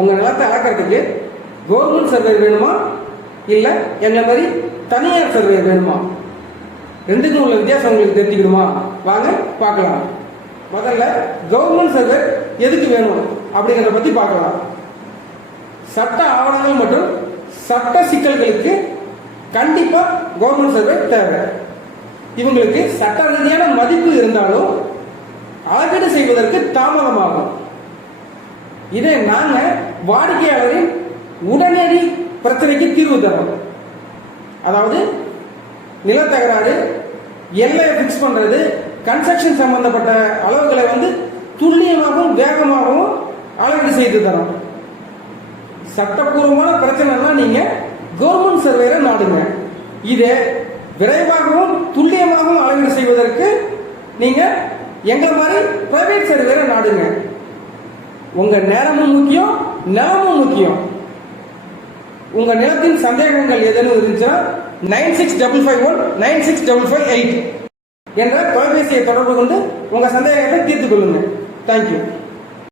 உங்கள் நிலத்தை அளக்கிறதுக்கு government survey வேணுமா? இல்லை என்ன மாதிரி தனியார் சர்வே வேணுமா? ரெண்டுக்கும் உள்ள வித்தியாசம் உங்களுக்கு தெரிஞ்சுக்கணுமா வாங்க பார்க்கலாம். முதல்ல கவர்மெண்ட் சர்வே எதுக்கு வேணும் அப்படிங்கிறத பற்றி பார்க்கலாம். சட்ட ஆவணங்கள் மற்றும் சட்ட சிக்கல்களுக்கு கண்டிப்பாக கவர்மெண்ட் சர்வே தேவை. இவங்களுக்கு சட்ட ரீதியான மதிப்பு இருந்தாலும் அளவீடு செய்வதற்கு தாமதமாகும். இதை நாங்க வாடிக்கையாளரின் உடனடி பிரச்சனைக்கு தீர்வு தரோம் அதாவது நிலத்தகராறு எல்லையை ஃபிக்ஸ் பண்றது கன்ஸ்ட்ரக்ஷன் சம்பந்தப்பட்ட அளவுகளை வந்து துல்லியமாகவும் வேகமாகவும் அளவீடு செய்து தரோம் சட்டப்பூர்வமான பிரச்சனைனா நீங்க கவர்மெண்ட் சர்வேல நாடுங்க. இதை விரைவாகவும் துல்லியமாகவும் அளவீடு செய்வதற்கு நீங்க எங்களை மாதிரி பிரைவேட் சர்வேல நாடுங்க. உங்க நேரமும் முக்கியம் நிலமும் முக்கியம். உங்க நிலத்தின் சந்தேகங்கள் ஏதேனும் இருந்துச்சுன்னா nine six double five one nine six double five eight என்ற தொலைபேசியை தொடர்பு கொண்டு உங்க சந்தேகத்தை தீர்த்து கொள்ளுங்க. தேங்க்யூ